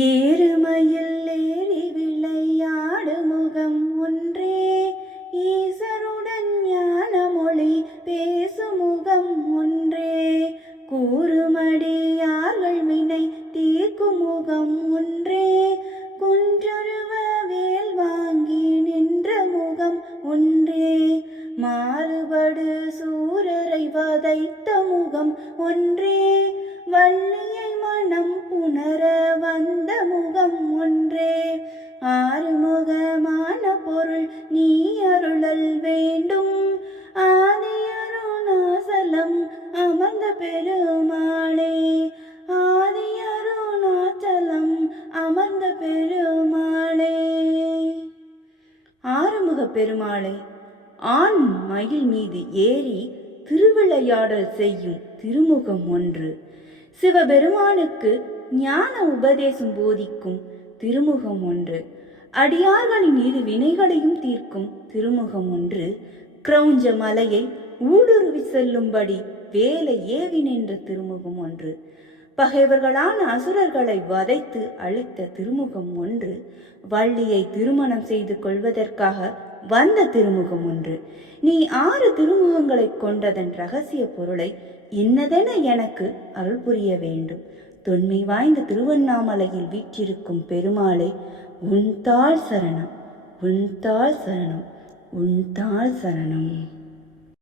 ஏறுமயில் ஏறி விளையாடு முகம் ஒன்றே, ஈசருடன் ஞான மொழி பேசும் முகம் ஒன்றே, கூறுமடியார்கள் வினை தீர்க்கும் முகம் ஒன்றே, குன்றுருவ வேல் வாங்கி நின்ற முகம் ஒன்றே, மாறுபடு சூரரை வதைத்த முகம் ஒன்றே, வள்ளியை மனம் புணர வந்த முகம் ஒன்றே, ஆறுமுகமான பொருள் நீ அருளல் வேண்டும், ஆதியருணாசலம் அமர்ந்த பெருமாளே, ஆதியருணாச்சலம் அமர்ந்த பெருமாளே. ஆறுமுக பெருமாளை ஆண் மயில் மீது ஏறி திருவிளையாடல் செய்யும் திருமுகம் ஒன்று, சிவபெருமானுக்கு ஞான உபதேசம் போதிக்கும் திருமுகம் ஒன்று, அடியார்களின் இரு வினைகளையும் தீர்க்கும் திருமுகம் ஒன்று, கிரௌஞ்ச மலையை ஊடுருவி செல்லும்படி வேலை ஏவி நின்ற திருமுகம் ஒன்று, பகைவர்களான அசுரர்களை வதைத்து அழித்த திருமுகம் ஒன்று, வள்ளியை திருமணம் செய்து கொள்வதற்காக வந்த திருமுகம் ஒன்று. நீ 6 திருமுகங்களை கொண்டதன் ரகசிய பொருளை இன்னதென எனக்கு அருள் புரிய வேண்டும். தொன்மை வாய்ந்த திருவண்ணாமலையில் வீற்றிருக்கும் பெருமாளே, உன் தாள் சரணம், உன் தாள் சரணம், உன் தாள் சரணம்.